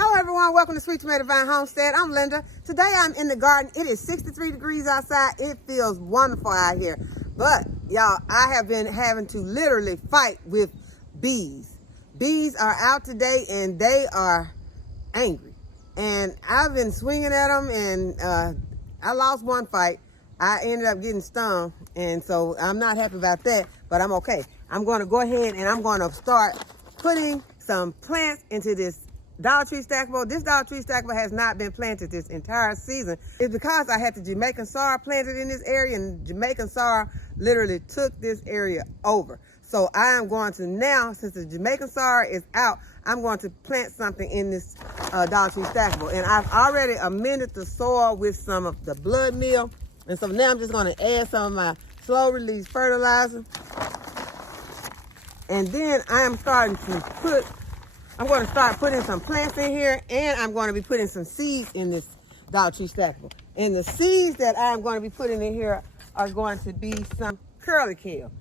Hello everyone, welcome to Sweet Tomato Vine Homestead. I'm Linda. Today I'm in the garden. It is 63 degrees outside. It feels wonderful out here. But y'all, I have been having to literally fight with bees. Bees are out today and they are angry. And I've been swinging at them and I lost one fight. I ended up getting stung, and so I'm not happy about that, but I'm okay. I'm going to go ahead and I'm going to start putting some plants into this Dollar Tree stackable. This Dollar Tree stackable has not been planted this entire season. It's because I had the Jamaican sorrel planted in this area, and Jamaican sorrel literally took this area over. So I am going to now, since the Jamaican sorrel is out, I'm going to plant something in this Dollar Tree stackable. And I've already amended the soil with some of the blood meal. And so now I'm just going to add some of my slow release fertilizer. And then I'm going to start putting some plants in here, and I'm going to be putting some seeds in this Dollar Tree stackable. And the seeds that I'm going to be putting in here are going to be some curly kale.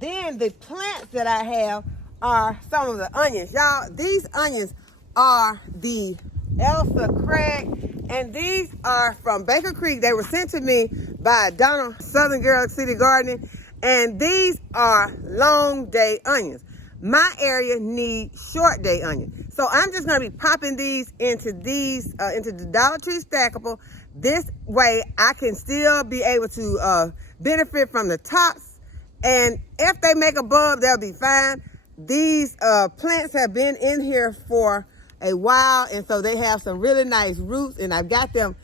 Then the plants that I have are some of the onions. Y'all, these onions are the Elsa Craig, and these are from Baker Creek. They were sent to me by Donna, Southern Girl City Gardening, and these are long day onions. My area needs short day onions. So I'm just gonna be popping these into the Dollar Tree stackable. This way I can still be able to benefit from the tops, and if they make a bulb, they'll be fine. These plants have been in here for a while, and so they have some really nice roots, and I've got them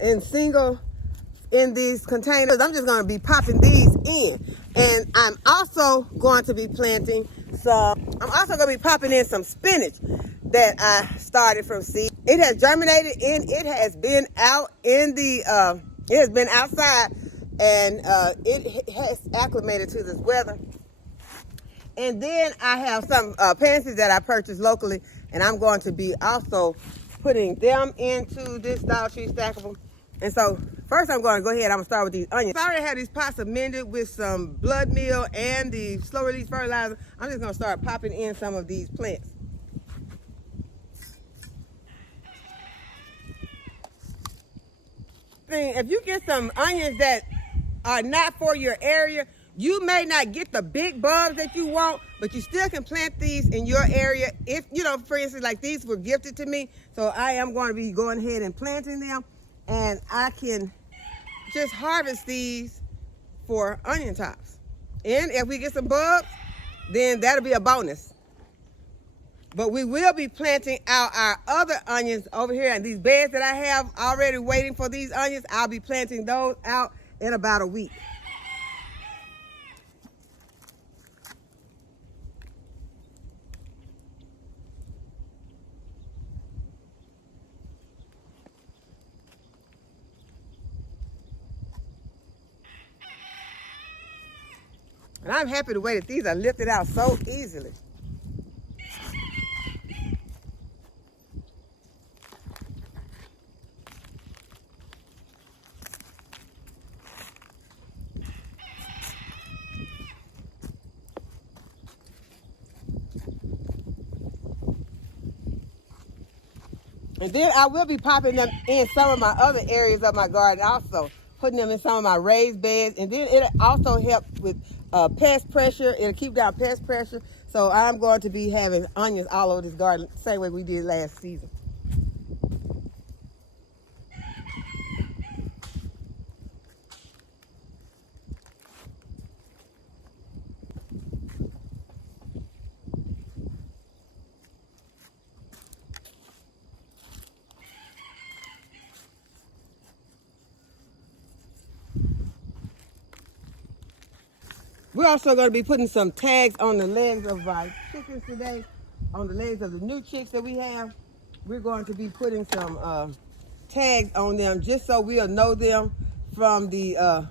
in these containers. I'm just going to be popping these in, and I'm also going to be planting popping in some spinach that I started from seed. It has germinated and it has been out in the it has been outside, and it has acclimated to this weather. And then I have some pansies that I purchased locally, and I'm going to be also putting them into this Dollar Tree stackable. And so first I'm going to go ahead, I'm going to start with these onions. I already have these pots amended with some blood meal and the slow release fertilizer. I'm just going to start popping in some of these plants. If you get some onions that are not for your area, you may not get the big bulbs that you want, but you still can plant these in your area. If, you know, for instance, like these were gifted to me, so I am going to be going ahead and planting them, and I can just harvest these for onion tops. And if we get some bulbs, then that'll be a bonus. But we will be planting out our other onions over here, and these beds that I have already waiting for these onions, I'll be planting those out in about a week. And I'm happy the way that these are lifted out so easily. And then I will be popping them in some of my other areas of my garden also, putting them in some of my raised beds. And then it also helps with pest pressure. It'll keep down pest pressure. So I'm going to be having onions all over this garden, same way we did last season. We're also going to be putting some tags on the legs of our chickens today, on the legs of the new chicks that we have. We're going to be putting some tags on them just so we'll know them from the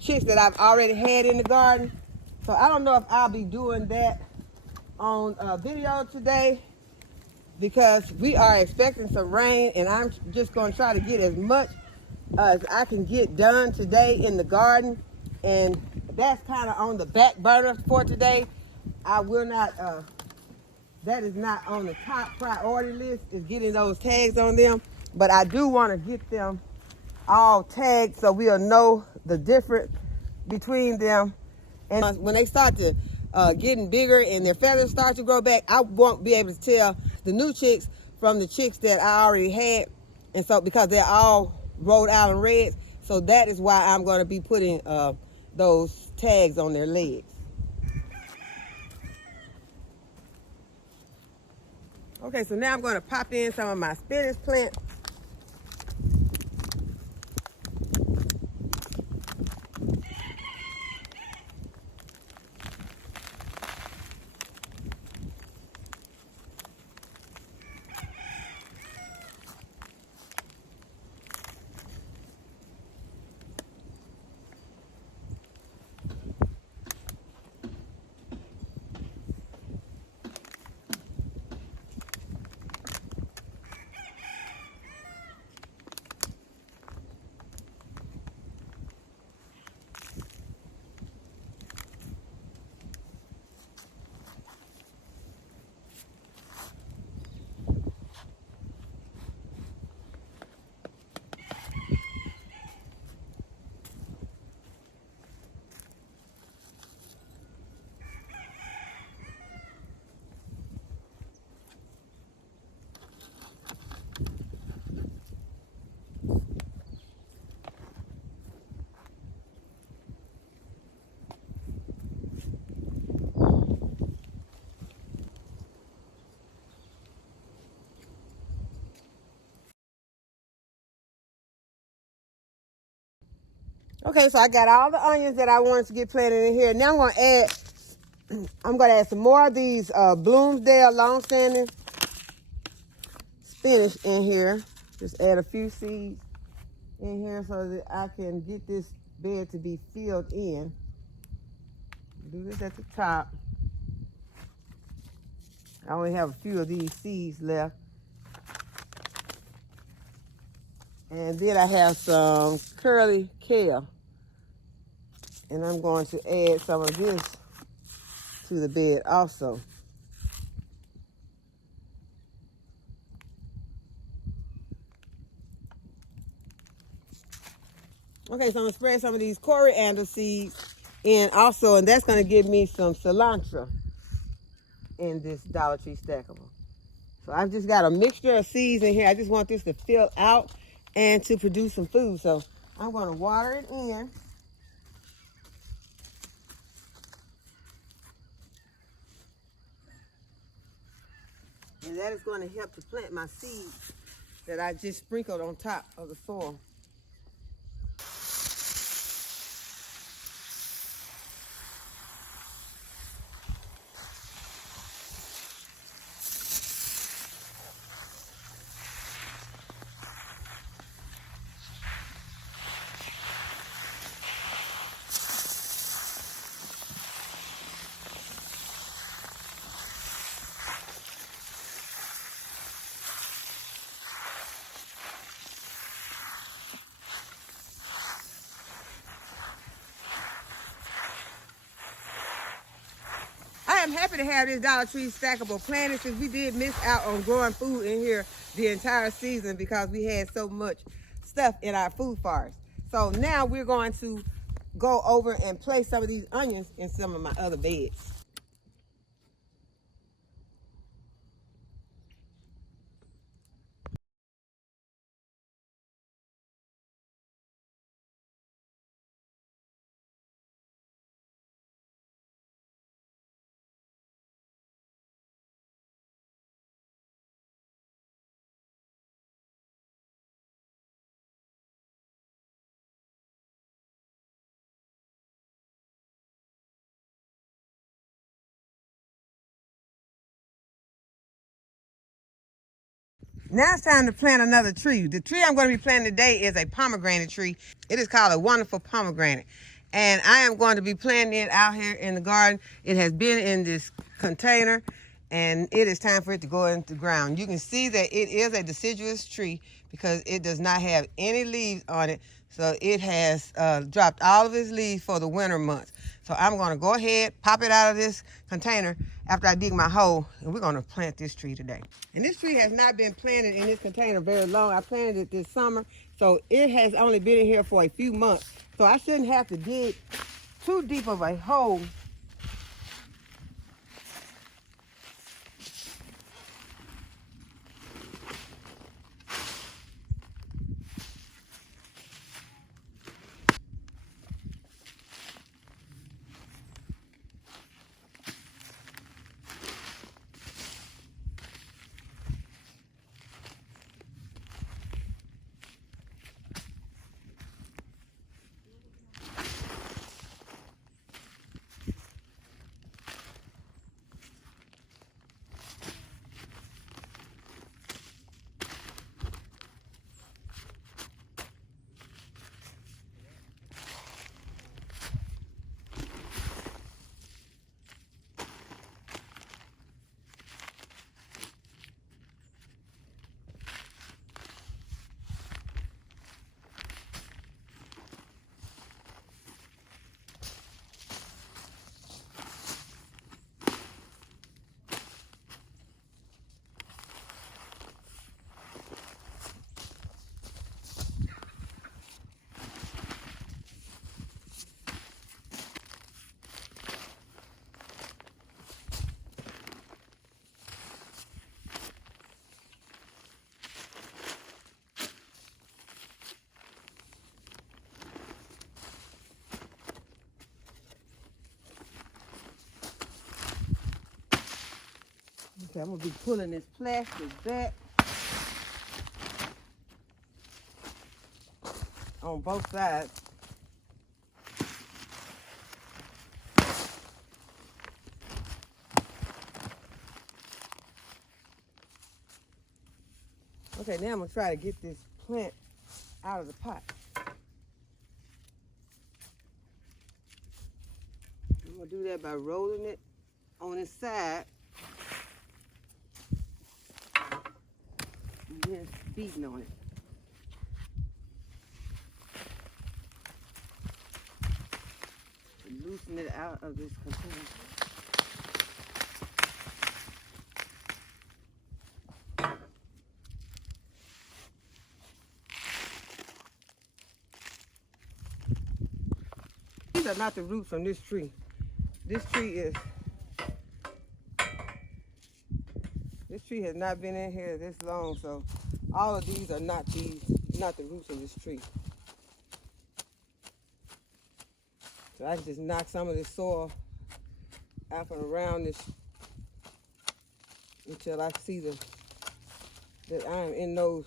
chicks that I've already had in the garden. So I don't know if I'll be doing that on video today because we are expecting some rain, and I'm just going to try to get as much as I can get done today in the garden. And that's kind of on the back burner for today. I will not that is not on the top priority list, is getting those tags on them. But I do want to get them all tagged so we'll know the difference between them. And when they start to getting bigger and their feathers start to grow back, I won't be able to tell the new chicks from the chicks that I already had. And so because they're all Rhode Island Reds, so that is why I'm going to be putting those tags on their legs. Okay, so now I'm going to pop in some of my spinach plant. Okay, so I got all the onions that I wanted to get planted in here. Now I'm going to add some more of these Bloomsdale long-standing spinach in here. Just add a few seeds in here so that I can get this bed to be filled in. Do this at the top. I only have a few of these seeds left. And then I have some curly kale. And I'm going to add some of this to the bed also. Okay, so I'm gonna spread some of these coriander seeds in also, and that's gonna give me some cilantro in this Dollar Tree stackable. So I've just got a mixture of seeds in here. I just want this to fill out and to produce some food. So I'm gonna water it in. And that is going to help to plant my seeds that I just sprinkled on top of the soil. I am happy to have this Dollar Tree stackable planted since we did miss out on growing food in here the entire season because we had so much stuff in our food forest. So now we're going to go over and place some of these onions in some of my other beds. Now it's time to plant another tree. The tree I'm going to be planting today is a pomegranate tree. It is called a wonderful pomegranate. And I am going to be planting it out here in the garden. It has been in this container and it is time for it to go into the ground. You can see that it is a deciduous tree because it does not have any leaves on it. So it has dropped all of its leaves for the winter months. So I'm going to go ahead, pop it out of this container after I dig my hole, and we're going to plant this tree today. And this tree has not been planted in this container very long. I planted it this summer, so it has only been in here for a few months. So I shouldn't have to dig too deep of a hole. Okay, I'm gonna be pulling this plastic back on both sides. Okay, now I'm gonna try to get this plant out of the pot. I'm gonna do that by rolling it on its side and then beating on it. And loosen it out of this container. These are not the roots on this tree. This tree has not been in here this long, so all of these are not the roots of this tree. So I can just knock some of this soil out and around this until I see that I'm in the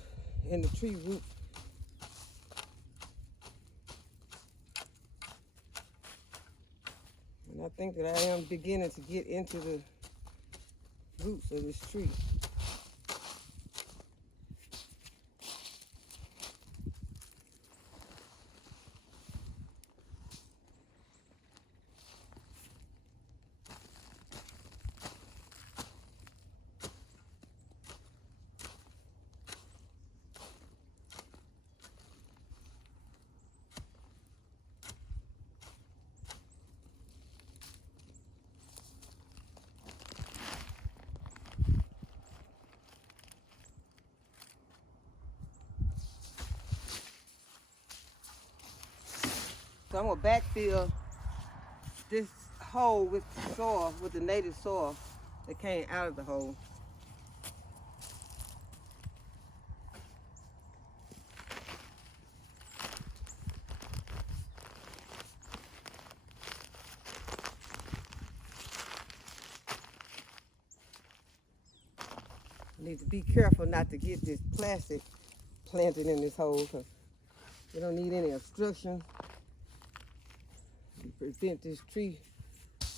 tree roots. And I think that I am beginning to get into the roots of this tree. So I'm gonna backfill this hole with soil, with the native soil that came out of the hole. I need to be careful not to get this plastic planted in this hole because we don't need any obstruction. Prevent this tree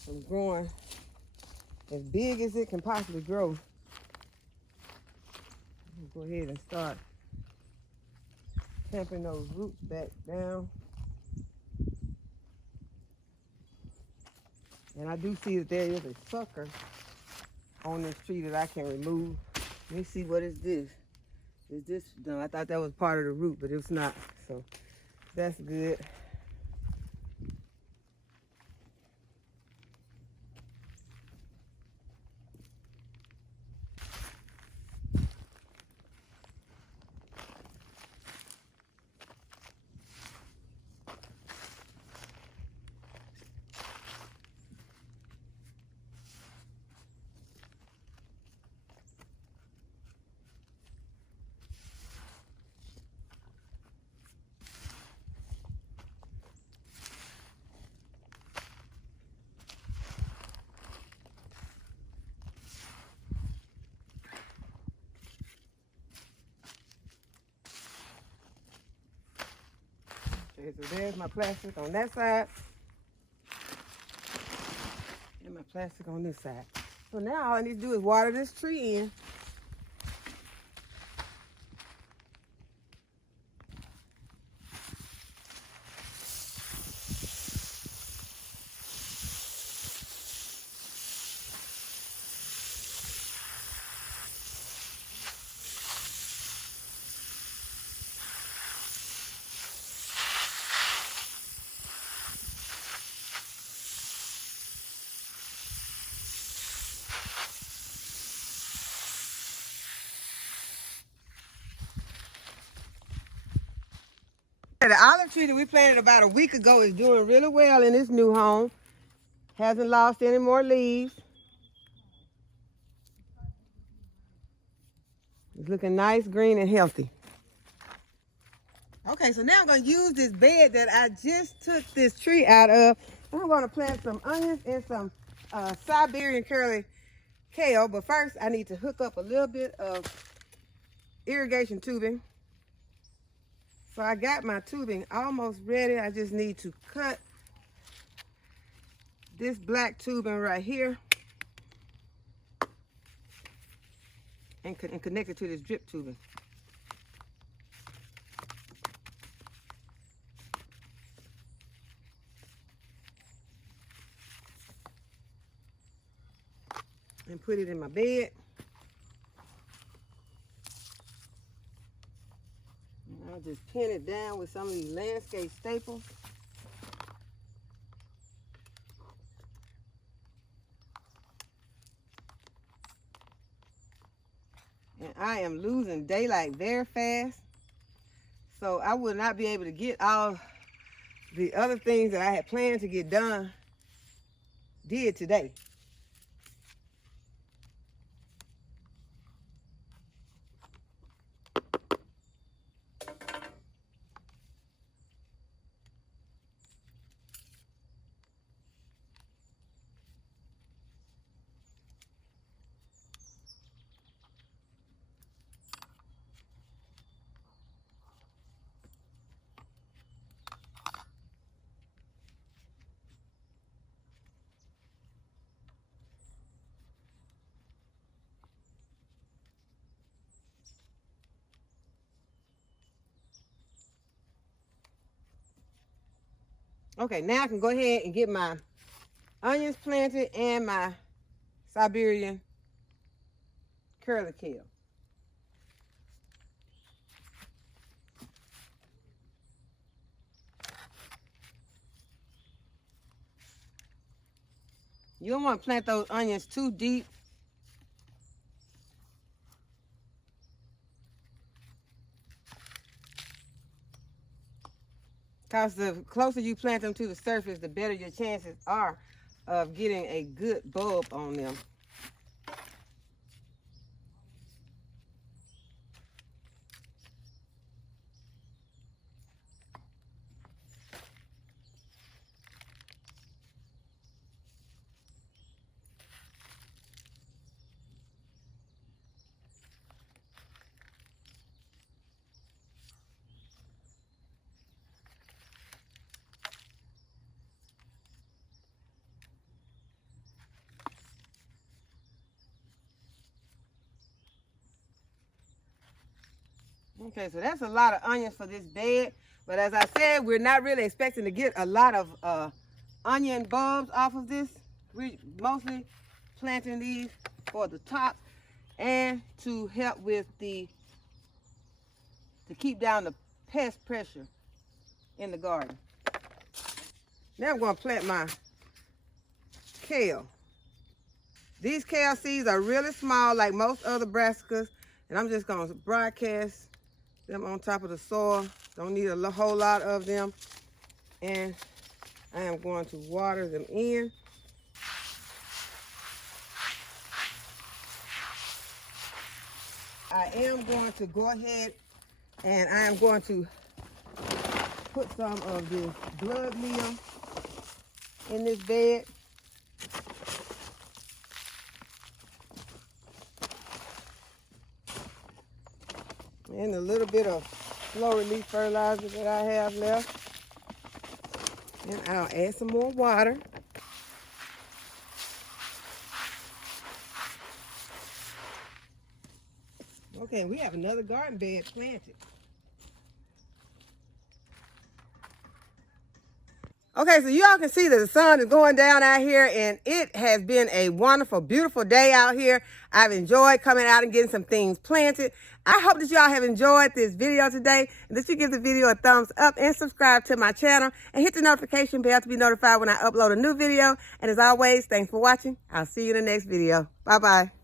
from growing as big as it can possibly grow. Go ahead and start tamping those roots back down. And I do see that there is a sucker on this tree that I can remove. Let me see, what is this? Is this done? I thought that was part of the root, but it's not. So that's good. Okay, so there's my plastic on that side. And my plastic on this side. So now all I need to do is water this tree in. The olive tree that we planted about a week ago is doing really well in its new home. Hasn't lost any more leaves. It's looking nice, green, and healthy. Okay, so now I'm going to use this bed that I just took this tree out of. I'm going to plant some onions and some Siberian curly kale. But first, I need to hook up a little bit of irrigation tubing. So I got my tubing almost ready. I just need to cut this black tubing right here and connect it to this drip tubing. And put it in my bed. I'll just pin it down with some of these landscape staples. And I am losing daylight very fast. So I will not be able to get all the other things that I had planned to get done did today. Okay, now I can go ahead and get my onions planted and my Siberian curly kale. You don't want to plant those onions too deep. Because the closer you plant them to the surface, the better your chances are of getting a good bulb on them. Okay, so that's a lot of onions for this bed. But as I said, we're not really expecting to get a lot of onion bulbs off of this. We're mostly planting these for the top and to help with to keep down the pest pressure in the garden. Now I'm going to plant my kale. These kale seeds are really small like most other brassicas, and I'm just going to broadcast them on top of the soil. Don't need a whole lot of them. And I am going to water them in. I am going to go ahead and I am going to put some of this blood meal in this bed. And a little bit of slow release fertilizer that I have left. And I'll add some more water. Okay, we have another garden bed planted. Okay, so y'all can see that the sun is going down out here, and it has been a wonderful, beautiful day out here. I've enjoyed coming out and getting some things planted. I hope that y'all have enjoyed this video today, and that you give the video a thumbs up and subscribe to my channel and hit the notification bell to be notified when I upload a new video. And as always, thanks for watching. I'll see you in the next video. Bye-bye.